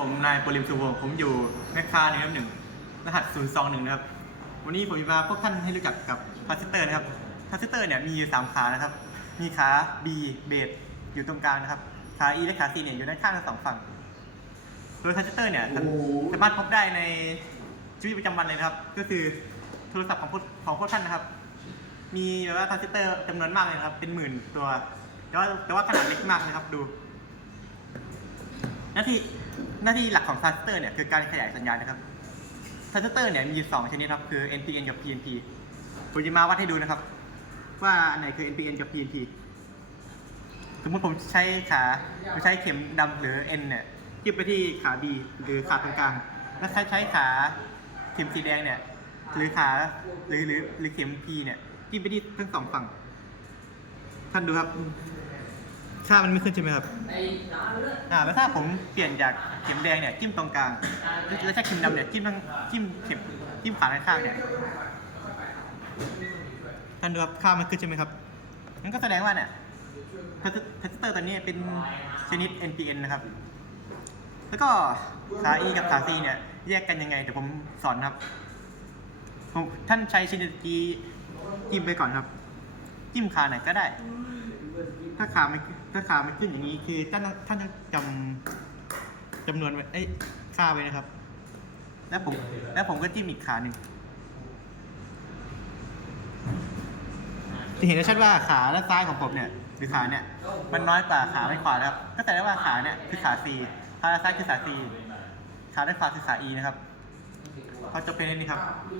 ผมนายปริมสุวงศ์ผมอยู่แมคคาหนึ่งหนึ่งรหัส021นะครับ วันนี้ผมจะมาพวกท่านให้รู้จักกับทรานซิสเตอร์นะครับทรานซิสเตอร์เนี่ยมีอยู่สามขานะครับ มีขา B เบสอยู่ตรงกลางนะครับ ขา E และขา C เนี่ยอยู่ด้านข้างทั้งสองฝั่ง โดยทรานซิสเตอร์เนี่ยสามารถพบได้ในชีวิตประจำวันเลยนะครับ ก็คือโทรศัพท์ของพวกของพวกท่านนะครับ มีแบบว่าทรานซิสเตอร์จำนวนมากเลยนะครับ เป็นหมื่นตัว แต่ว่าแต่ว่าขนาดเล็กมากนะครับ ดู หน้าที่หน้าที่หลักของทรานซิสเตอร์เนี่ยคือการขยายสัญญาณนะครับทรานซิสเตอร์เนี่ยมีอยู่สองชนิดครับคือ NPN กับ PNP ผมจะมาวัดให้ดูนะครับ ว่าอันไหนคือ NPN กับ PNP สมมติผมใช้ขาผมใช้เข็มดำหรือ N เนี่ยจิ้มไปที่ขา B หรือขาตรงกลางแล้วใช้ใช้ขาเข็มสีแดงเนี่ยหรือขาหรือหรือหรือเข็ม P เนี่ยจิ้มไปที่ทั้งสองฝั่งท่านดูครับ ค่ามันไม่ขึ้นใช่ไหมครับ อ่าแล้วถ้าผมเปลี่ยนจากเข็มแดงเนี่ยจิ้มตรงกลางแล้วใช้เข็มดำเนี่ยจิ้มทั้งจิ้มเข็มจิ้มขาข้างๆเนี่ยท่านดูครับค่ามันขึ้นใช่ไหมครับนั่นก็แสดงว่าเนี่ยทรานซิสเตอร์ตัวนี้เป็นชนิด NPN นะครับ แล้วก็ขา E กับขา C เนี่ยแยกกันยังไงเดี๋ยวผมสอนครับผมท่านใช้ชนิดกี้จิ้มไปก่อนครับ จิ้มขาไหนก็ได้ ถ้าขาไม่ถ้าขาไม่ขึ้นอย่างนี้คือท่านท่านต้องจำจำนวนไว้เอ้ยค่าไว้นะครับ แล้วผมแล้วผมก็จิ้มอีกขาหนึ่งจะเห็นได้ชัดว่าขาด้านซ้ายของผมเนี่ยหรือขาเนี่ย มันน้อยกว่าขาด้านขวานะครับก็แสดงว่าขาเนี่ยคือขา C ขาด้านซ้ายคือขา C ขาด้านขวาคือขา E นะครับพอจะเป็นนี้ครับ